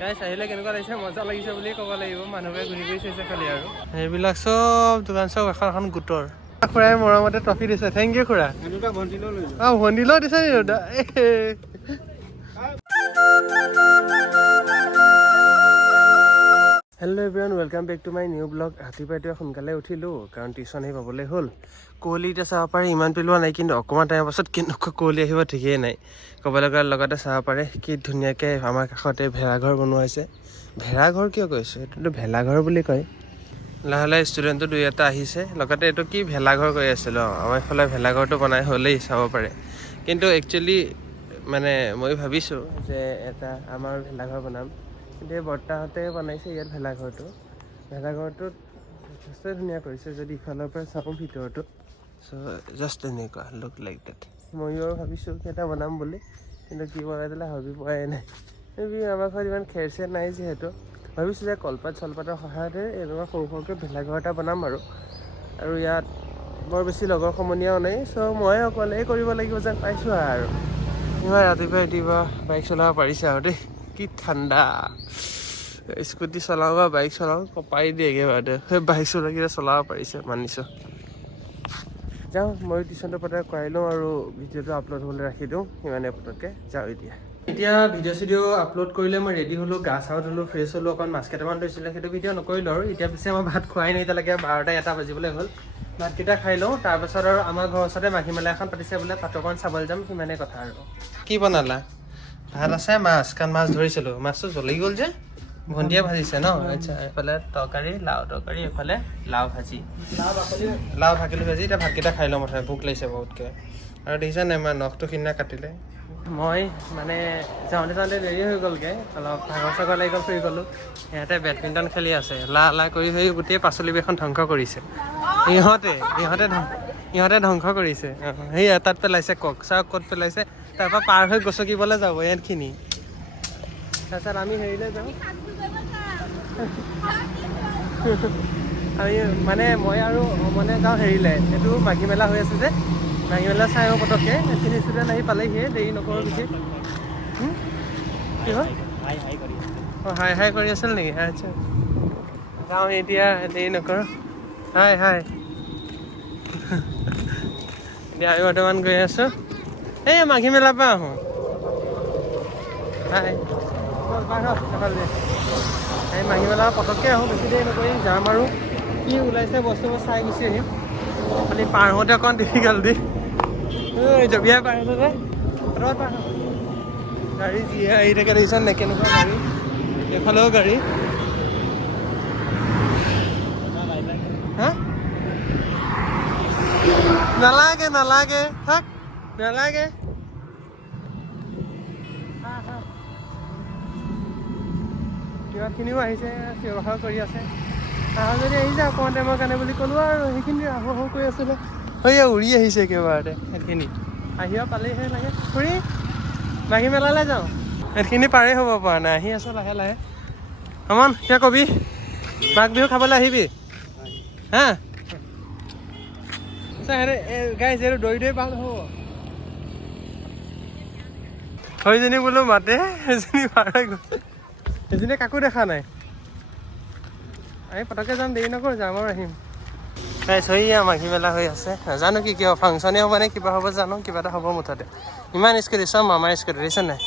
গাইছ আহিলে কেনেকুৱা লাগিছে মজা লাগিছে বুলিয়ে ক'ব লাগিব মানুহবোৰে ঘূৰি ঘূৰি চাইছে খালি আৰু এইবিলাক চব দোকান চব এখন এখন গোটৰ খুৰাই মৰমতে ট্ৰফি দিছে থেংক ইউ খুৰা ভণ্টিলৈও দিছে নি দাদা hello' everyone welcome back to my new blog ৰাতিপুৱাই সোনকালে উঠিলোঁ কাৰণ টিউশ্যন আহি পাবলৈ হ'ল কুঁৱলী এতিয়া চাব পাৰে ইমান পেলোৱা নাই কিন্তু অকণমান টাইমৰ পাছত কেনেকুৱা কুঁৱলী আহিব ঠিকেই নাই ক'বলৈ গ'লে লগতে চাব পাৰে কি ধুনীয়াকৈ আমাৰ কাষতে ভেলাঘৰ বনোৱা হৈছে ভেলাঘৰ কিয় কৈছোঁ এইটোতো ভেলাঘৰ বুলি কয় লাহে লাহে ষ্টুডেণ্টো দুই এটা আহিছে লগতে এইটো কি ভেলাঘৰ কৈ আছিলোঁ আমাৰ এইফালে ভেলাঘৰটো বনাই হ'লেই চাব পাৰে কিন্তু একচুৱেলি মানে মই ভাবিছোঁ যে এটা আমাৰ ভেলাঘৰ বনাম কিন্তু এই বৰ্তাহঁতে বনাইছে ইয়াত ভেলাঘৰটোত যথেষ্ট ধুনীয়া কৰিছে যদি ইফালৰ পৰা চাওঁ ভিতৰটো চ' জাষ্ট এনেকুৱা লুক লাইক ডেট ময়ো আৰু ভাবিছোঁ এটা বনাম বুলি কিন্তু কি বনাই দিলে ভাবি পোৱাই নাই আমাৰ ঘৰত ইমান খেৰ চেৰ নাই যিহেতু ভাবিছোঁ যে কলপাত চলপাতৰ সহায়তে এনেকুৱা সৰু সৰুকৈ ভেলাঘৰ এটা বনাম আৰু ইয়াত বৰ বেছি লগৰ সমনীয়াও নাই চ' মই অকলেই কৰিব লাগিব যেন পাইছোঁ আৰু ইমান ৰাতিপুৱা বাইক চলাব পাৰিছে আৰু দেই কি ঠাণ্ডা স্কুটি চলাওঁ বা বাইক চলাওঁ কপাই দিয়েগৈ বাৰু সেই বাইক চলাকিলে চলাব পাৰিছে মানিছোঁ যাওঁ মই টিউশ্যনটো পটকৈ কৰাই লওঁ আৰু ভিডিঅ'টো আপলোড হ'বলৈ ৰাখি দিওঁ সিমানে পটককৈ যাওঁ এতিয়া ভিডিঅ' চিডিঅ' আপলোড কৰিলে মই ৰেডি হ'লোঁ গা চা ধুলোঁ ফ্ৰেছ হ'লোঁ অকণ মাছ কেইটামান লৈছিলে সেইটো ভিডিঅ' নকৰিলোঁ আৰু এতিয়া পিছে মই ভাত খোৱাই নাই এতিয়ালৈকে 12টা বাজিবলৈ হ'ল ভাতকেইটা খাই লওঁ তাৰপাছত আৰু আমাৰ ঘৰৰ ওচৰতে মাঘী মেলা এখন পাতিছে বোলে তাতো অকণ চাবলৈ যাম সিমানে কথা আৰু কি বনালা ভাত আছে মাছ কাৰণ মাছ ধৰিছিলোঁ মাছটো জ্বলি গ'ল যে ভণ্টিয়ে ভাজিছে ন আচ্ছা এইফালে তৰকাৰী লাও তৰকাৰী এইফালে লাও ভাজি লাও ভাকিলোঁ ভাজি এতিয়া ভাতকেইটা খাই লওঁ মুঠতে ভোক লাগিছে বহুতকৈ আৰু দেখিছা নাই মই নখটো সিদিনা কাটিলে মই মানে যাওঁতে দেৰি হৈ গ'লগৈ অলপ ভাগৰ চাগৰ লাগি গ'ল ফুৰি গ'লোঁ সিহঁতে বেডমিণ্টন খেলি আছে লা কৰি গোটেই পাচলি এখন ধ্বংস কৰিছে ইহঁতে ধ্বংস কৰিছে সেই এটাত পেলাইছে কক চাওক ক'ত পেলাইছে তাৰপৰা পাৰ হৈ গছকিবলৈ যাব ইয়াতখিনি তাৰপিছত আমি হেৰিলৈ যাওঁ আমি মানে মই আৰু মানে যাওঁ হেৰিলৈ এইটো মাঘী মেলা হৈ আছে যে মাঘী মেলা চাই আহোঁ পটককৈ এইখিনি ষ্টুডেণ্ট আহি পালেহিয়ে দেৰি নকৰোঁ বিশেষ কি হ'ল অঁ হাই কৰি আছিল নেকি আচ্ছা যাওঁ এতিয়া দেৰি নকৰোঁ হাই এতিয়া আমি বৰ্তমান গৈ আছোঁ এই মাঘী মেলাৰ পৰা আহোঁ হাই এই মাঘী মেলা পটককৈ আহোঁ বেছি দেৰি নকৰি যাম আৰু কি ওলাইছে বস্তুবোৰ চাই গুচি আহিম খালি পাৰ হওঁতে অকণ ডিফিকাল্ট দেই জঁপিয়াই পাৰ হৈছোঁ যে পাৰ গাড়ী যিহে আহি থাকে দেখিছা নে কেনেকুৱা গাড়ী এইফালেও গাড়ী হা নালাগে থাক নালাগে কিবাখিনিও আহিছে চিঞৰ কৰি আছে যদি আহি যায় অকণমান টাইমৰ কাৰণে বুলি ক'লোঁ আৰু সেইখিনি আহোঁ কৰি আছিলে উৰি আহিছে একেবাৰতে সেইখিনি আহিব পালেইহে লাগে খুৰী মাঘী মেলালৈ যাওঁ সেইখিনি পাৰেই হ'ব পৰা নাই আহি আছোঁ লাহে লাহে অমন কিয় কবি মাঘ বিহু খাবলৈ আহিবি হা গাইছ এইটো দৌৰি পাৰ নহ'ব সেইজনী বোলো মাতে সেইজনী পাৰ হৈ গ'ল সেইজনীয়ে কাকো দেখা নাই আমি পটককৈ যাম দেৰি নকৰোঁ যাম আৰু আহিম চহীয়া মাঘী মেলা হৈ আছে নাজানো কি কিয় ফাংচনে হ'ব নে কিবা হ'ব জানো কিবা এটা হ'ব মুঠতে ইমান স্কুটি চব মামাৰ স্কুটি দেখিছে নাই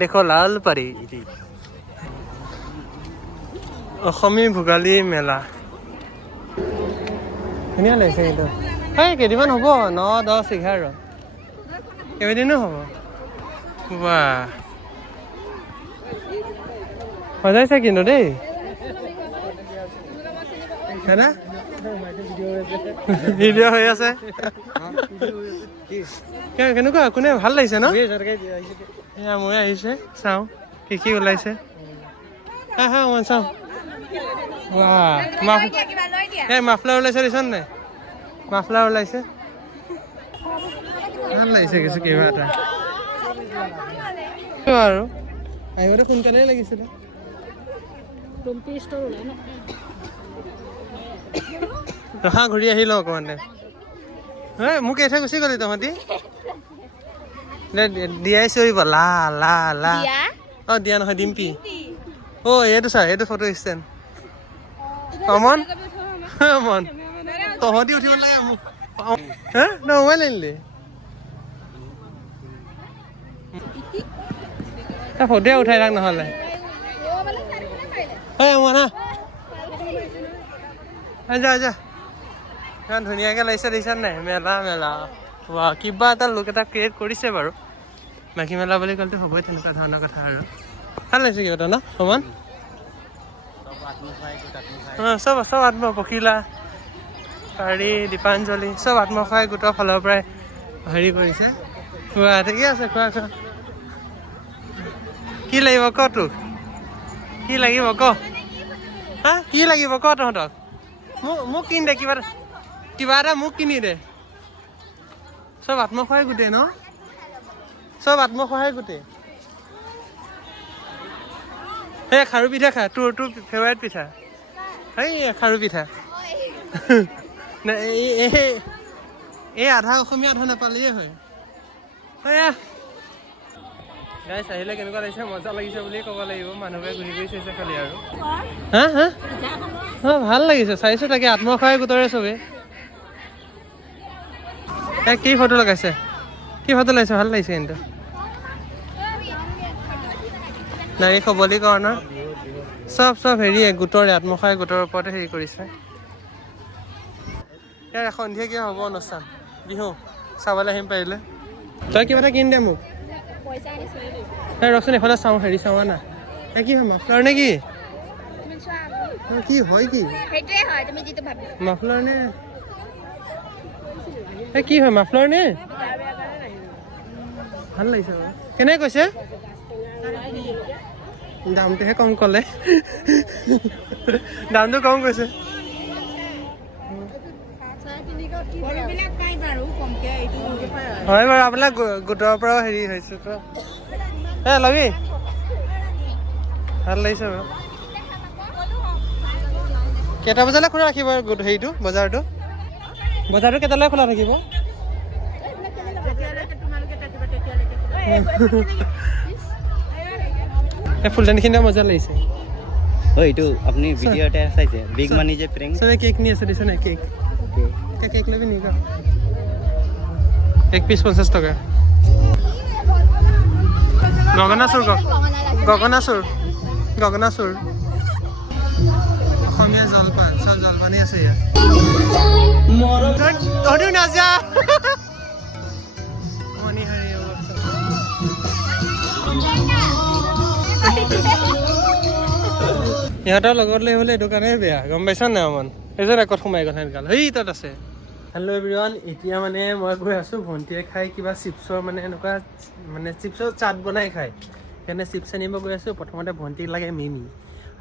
দেখো লাল পাৰি অসমী ভোগালী মেলা ধুনীয়া লাগিছে কিন্তু কেইদিনমান হ'ব 9, 10, 11 কেইদিনো হ'ব বাহ সজাইছে কিন্তু দেই দাদা ভিডিঅ' হৈ আছে কেনেকুৱা কোনে ভাল লাগিছে ন এয়া মই আহিছে চাওঁ কি ওলাইছে মই চাওঁ মাফলাৰ ওলাইছে দেখিছ নাই মাফলাৰ ওলাইছে ভাল লাগিছে কিছু কিবা এটা আৰু আহিবতো সোনকালেই লাগিছিলে ৰখা ঘূৰি আহিলোঁ অকণমান মোক এৰি থৈ গুচি গ'লি তহঁতি দিয়াই চিঞৰিব লা অঁ দিয়া নহয় ডিম্পি অ' এইটো চা, এইটো ফটো ষ্টেণ্ড অমন মন তহঁতি উঠিব লাগে মোক হা ন মোবাইল আনিলি ফটোৱে উঠাই থাক নহ'লে মন যা যা ইমান ধুনীয়াকৈ লাগিছে দেখিছা নাই মেলা মেলা কিবা এটা লুক এটা ক্ৰিয়েট কৰিছে বাৰু মাঘী মেলা বুলি ক'লেতো হ'বই তেনেকুৱা ধৰণৰ কথা আৰু ভাল লাগিছে কিবা এটা ন সমান চব চব আত্ম পখিলা কাৰী দীপাঞ্জলি চব আত্মসহায়ক গোটৰ ফালৰ পৰাই হেৰি কৰিছে খোৱা ঠিকে আছে খোৱা খোৱা কি লাগিব ক তোক কি লাগিব ক হা কি লাগিব ক তহঁতক মোক কিনি দে কিবা এটা মোক কিনি দে চব আত্মসহায়ক গোটেই ন চব আত্মসহায়ক গোটেই এই খাৰু পিঠা খা তোৰ ফেভাৰেট পিঠা এই খাৰু পিঠা এই আধা অসমীয়া আধা নেপালীয়ে হয় গাইছ আহিলে কেনেকুৱা লাগিছে মজা লাগিছে বুলিয়ে ক'ব লাগিব মানুহবোৰে ঘূৰি ঘূৰি চাইছে খালি আৰু হা হা অঁ ভাল লাগিছে চাইছোঁ তাকে আত্মসহায়ক গোটৰে চবে কি ফটো লগাইছে কি ফটো লাগিছে ভাল লাগিছে কিন্তু নাৰী সবলীকৰণৰ চব হেৰি গোটৰে আত্মসহায়ক গোটৰ ওপৰতে হেৰি কৰিছে ইয়াৰ সন্ধিয়া কিয় হ'ব অনুষ্ঠান বিহু চাবলৈ আহিম পাৰিলে তই কিবা এটা কিনি দে মোক ৰচোন এফালে চাওঁ হেৰি চাওঁ না কি হয় মাফলাৰ নে কি কি হয় কি মাফলাৰ নে কি হয় মাফলাৰ নে ভাল লাগিছে বাৰু কেনেকৈ কৈছে দামটোহে কম ক'লে দামটো কম কৈছে হয় বাৰু আপোনাৰ গোটৰ পৰাও হেৰি হৈছে তো লবি ভাল লাগিছে বাৰু কেইটা বজালৈ খোলা ৰাখিব হেৰিটো বজাৰটো কেইটালৈ খোলা থাকিব ফুলদানিখিনি মজা লাগিছে এইটো আপুনি ভিডিঅ' এটা চাইছে বিগ মানি যে প্ৰেং চবে কেক নি আছে দিছে নাই কেক কেক ল'বি নেকি এক পিচ 50 টকা গগনাচুৰ অসমীয়া জলপান চব জলপানেই আছে ইয়াত তহঁতিও নাযা ইহঁতৰ লগত লৈ হ'লে এইটো কাৰণে বেয়া গম পাইছা নাই অমন এইজন একত সোমাই গ'ল সেনেকাল সেই তাত আছে হেল্ল' এভৰিৱান এতিয়া মানে মই গৈ আছোঁ ভণ্টিয়ে খাই কিবা চিপছৰ মানে এনেকুৱা মানে চিপছৰ চাট বনাই খায় সেইকাৰণে চিপছ আনিব গৈ আছোঁ প্ৰথমতে ভণ্টিক লাগে মিমি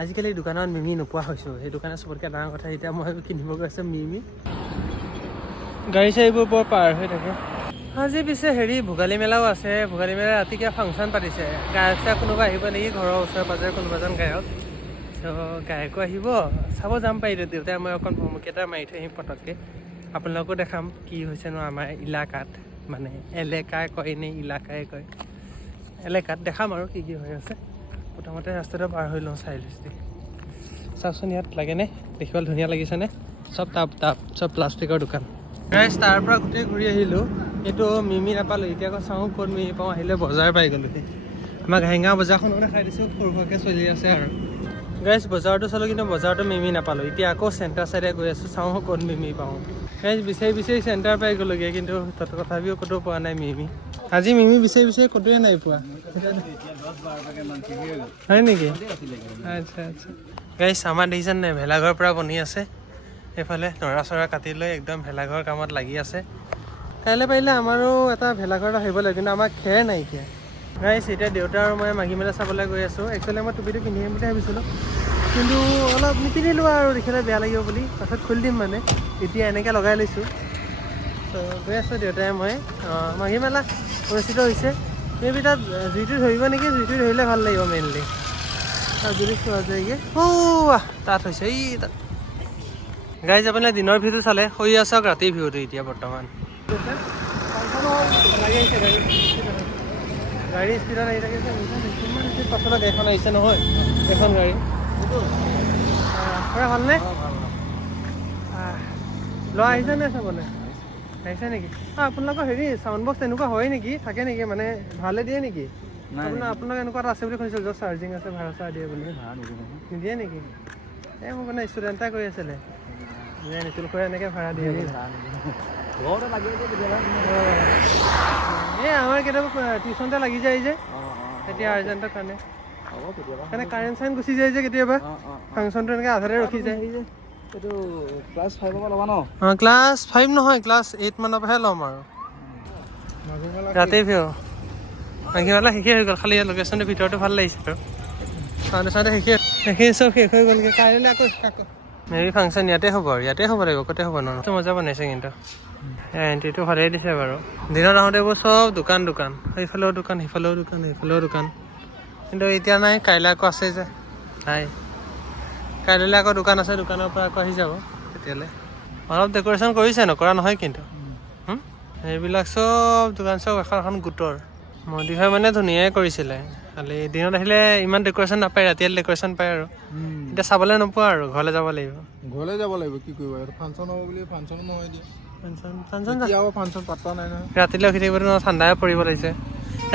আজিকালি দোকানত মিমি নোপোৱা হৈছোঁ সেইটো কাৰণে চবতকৈ ডাঙৰ কথা এতিয়া মই কিনিব গৈ আছোঁ মিমি গাড়ী চাড়ীবোৰ বৰ পাৰ হৈ থাকে আজি পিছে হেৰি ভোগালী মেলাও আছে ভোগালী মেলা ৰাতি কিবা ফাংচন পাতিছে গায়ক চায়ক কোনোবা আহিব নেকি ঘৰৰ ওচৰে পাজৰে কোনোবা এজন গায়ক ত' গায়কো আহিব চাব যাম পাৰিলোঁ দেউতাই মই অকণ ভুমুকি এটা মাৰি থৈ আহিম পটককৈ আপোনালোকো দেখাম কি হৈছেনো আমাৰ ইলাকাত মানে এলেকাই কয় নে ইলাকাই কয় এলেকাত দেখাম আৰু কি হৈ আছে প্ৰথমতে ৰাস্তাটো পাৰ হৈ লওঁ চাই লৈছে চাওকচোন ইয়াত লাগেনে দেখিবলৈ ধুনীয়া লাগিছেনে চব টাব চব প্লাষ্টিকৰ দোকান গাইছ তাৰ পৰা গোটেই ঘূৰি আহিলোঁ এইটো মিমি নাপালোঁ এতিয়া আকৌ চাওঁ ক'ত মিমি পাওঁ আহিলে বজাৰ পাই গ'লোঁ আমাৰ ঘাইঙা বজাৰখনো দেখাই দিছোঁ সৰু সুৰাকৈ চলি আছে আৰু গাইছ বজাৰটো চালোঁ কিন্তু বজাৰটো মিমি নাপালোঁ এতিয়া আকৌ চেণ্টাৰ চাইডে গৈ আছোঁ চাওঁ ক'ত মিমি পাওঁ গাইছ বিচাৰি চেণ্টাৰ পাই গ'লোগৈ কিন্তু তথাপিও ক'তো পোৱা নাই মিমি আজি মিমি বিচাৰি ক'তোৱে নাই পোৱা হয় নেকি আচ্ছা গাইছ আমাৰ দেখিছেনে নাই ভেলাঘৰ পৰা বনি আছে এইফালে নৰা চৰা কাটি লৈ একদম ভেলাঘৰ কামত লাগি আছে কাইলৈ পাৰিলে আমাৰো এটা ভেলাঘৰ আহিব লাগে কিন্তু আমাৰ খেৰ নাইকিয়া গাইছ এতিয়া দেউতা আৰু মই মাঘী মেলা চাবলৈ গৈ আছোঁ একচুৱেলি মই টুপিটো পিন্ধিম বুলি ভাবিছিলোঁ কিন্তু অলপ নিপিন্ধিলোঁ আৰু দেখিলে বেয়া লাগিব বুলি পাছত খুলি দিম মানে এতিয়া এনেকৈ লগাই লৈছোঁ ত' গৈ আছোঁ দেউতাই মই মাঘী মেলা অনুষ্ঠিত হৈছে মেবি তাত জুইটো ধৰিব নেকি জুইটো ধৰিলে ভাল লাগিব মেইনলি তাত যদি চোৱা যায়গৈ তাত হৈছে এই তাত গাইজ আপোনাৰ দিনৰ ভিউটো চালে হৈ আছক ৰাতিৰ ভিউটো এতিয়া বৰ্তমান গাড়ী স্পীডত আহি থাকে কিমান স্পীড পাছলৈ গাড়ীখন আহিছে নহয় এখন গাড়ী খুৰা ভালনে ল'ৰা আহিছে নে চাবলৈ আহিছে নেকি আপোনালোকৰ হেৰি চাউণ্ড বক্স এনেকুৱা হয় নেকি থাকে নেকি মানে ভালে দিয়ে নেকি আপোনালোক এনেকুৱা এটা আছে বুলি শুনিছিলোঁ য'ত চাৰ্জিং আছে ভাড়া চাৰা দিয়ে বুলি নিদিয়ে নেকি এই মোৰ মানে ষ্টুডেণ্ট এটা কৈ আছিলে যে নিতুল খুৰাই এনেকৈ ভাড়া দিয়ে এই আমাৰ কেতিয়াবা টিউশ্যনতে লাগি যায় যে এতিয়া আৰ্জেণ্টৰ কাৰণে কাৰেণ্ট চাৰেণ্ট গুচি যায় যে কেতিয়াবা ফাংচনটো এনেকৈ আধাতে ৰখি যায় এইটো ক্লাছ 5 পৰা ল'বা ন অঁ ক্লাছ 5 নহয় ক্লাছ 8 মানৰ পৰাহে ল'ম আৰু ৰাতি ভিউ মাঘীমেলা শেষেই হৈ গ'ল খালি লোকেশ্যনটোৰ ভিতৰতো ভাল লাগিছে আৰু চাওঁতে চাওঁতে শেষেই চব শেষ হৈ গ'লগৈ কাইলৈ আকৌ মেৰি ফাংচন ইয়াতে হ'ব আৰু ইয়াতে হ'ব লাগিব ক'তে হ'ব নহয় মজা বনাইছে কিন্তু এণ্ট্ৰিটো ভালেই দিছে বাৰু দিনত আহোঁতে এইবোৰ চব দোকান সেইফালেও দোকান সিফালেও দোকান সেইফালেও দোকান কিন্তু এতিয়া নাই কাইলৈ আকৌ আছে যে নাই কাইলৈ আকৌ দোকান আছে দোকানৰ পৰা আকৌ আহি যাব তেতিয়ালৈ অলপ ডেক'ৰেশ্যন কৰিছে নকৰা নহয় কিন্তু এইবিলাক চব দোকান চব এখন এখন গোটৰ মডিফাই মানে ধুনীয়াই কৰিছিলে খালি দিনত আহিলে ইমান ডেক'ৰেশ্যন নাপায় ৰাতি ডেক'ৰেশ্যন পায় আৰু এতিয়া চাবলৈ নোপোৱা আৰু ঘৰলৈ যাব লাগিব কি কৰিব ফাংচন হ'ব বুলি ফাংচন নহয় দিয়ে ফাংচন ফাংচন পাতা নাই নহয় ৰাতিলৈ উঠি থাকিব ঠাণ্ডাই পৰিব লাগিছে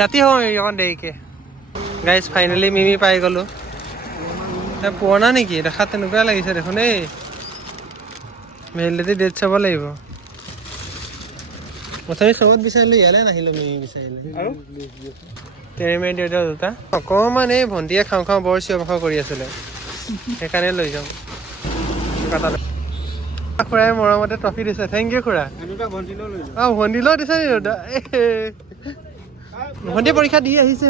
ৰাতি হ'ব অকণ দেৰিকৈ গাইজ ফাইনেলি মিমি পাই গ'লোঁ পুৰণা নেকি দেখাত তেনেকুৱাই লাগিছে দেখোন এই ভেলিডিটি ডেট চাব লাগিব প্ৰথমে চবত বিচাৰিলোঁ ইয়ালৈ নাহিলোঁ মিমি বিচাৰিলোঁ আৰু তেৰেমেৰি দেউতা দুটা অকণমান এই ভণ্টিয়ে খাওঁ বৰ চিঞৰ বাখৰ কৰি আছিলে সেইকাৰণে লৈ যাওঁ খুৰাই মৰমতে ট্ৰফি দিছে থেংক ইউ খুৰা অঁ ভণ্টিলৈও দিছে নি দেউতা ভণ্টিয়ে পৰীক্ষা দি আহিছে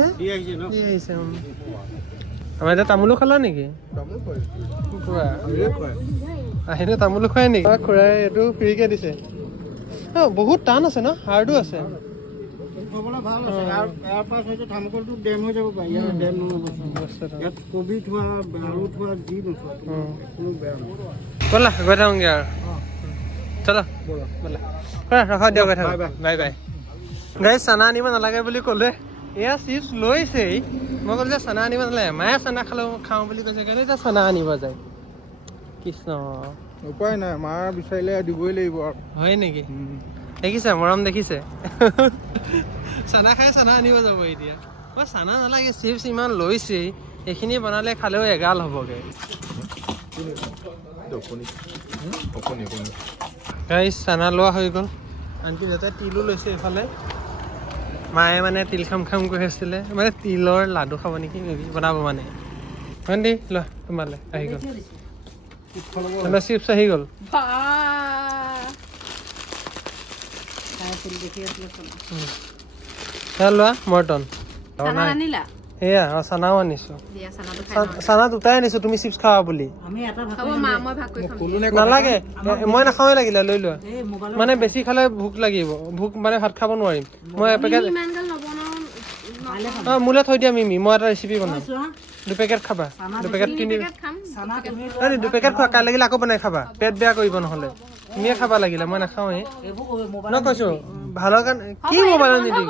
আমাৰ এতিয়া তামোলো খালা নেকি আহিলে তামোলো খুৱাই নেকি খুৰাই এইটো ফ্ৰীকে দিছে বহুত টান আছে ন হাৰ্ডো আছে ব'লা গৈ থাকোঁগৈ আৰু চলো ব'লা ৰখা দিয়ক গৈ থাকক বাই বাই গাড়ী চানা আনিব নালাগে বুলি ক'লে এয়া চিপছ লৈছেই মই ক'লো যে চানা আনিব নালাগে মায়ে চানা খাওঁ বুলি কৈছে কাৰণে এতিয়া চানা আনিব যায় কৃষ্ণ উপায় নাই মাৰ বিচাৰিলে দিবই লাগিব আৰু হয় নেকি দেখিছে মৰম দেখিছে চানা খাই চানা আনিব যাব এতিয়া মই চানা নালাগে চিপছ ইমান লৈছেই এইখিনি বনালে খালেও এগাল হ'বগৈ গাইজ চানা লোৱা হৈ গ'ল আনকি দেউতাই তিলো লৈছে এইফালে মায়ে মানে তিল খাম কৰি আছিলে মানে তিলৰ লাডু খাব নেকি বনাব মানে ভণ্টি লোৱা তোমালৈ আহি গ'ল চিপছ আহি গ'ল লোৱা মৰ্টন এয়া চানাও আনিছো চানা দুটাই আনিছো তুমি চিপছ খাৱা বুলি নালাগে মই নাখাওঁৱে লাগিলে লৈ লোৱা মানে বেছি খালে ভোক লাগিব ভোক মানে ভাত খাব নোৱাৰিম মই এপেকেট মোলৈ থৈ দিয়া মিমি মই এটা ৰেচিপি বনাম 2 পেকেট খাবা 2 পেকেট খোৱা কাইলৈ লাগিলে আকৌ বনাই খাবা পেট বেয়া কৰিব নহ'লে তুমিয়ে খাবা লাগিলে মই নাখাওঁৱে ন কৈছো ভালৰ কাৰণে কি মোবাইলত নিদিম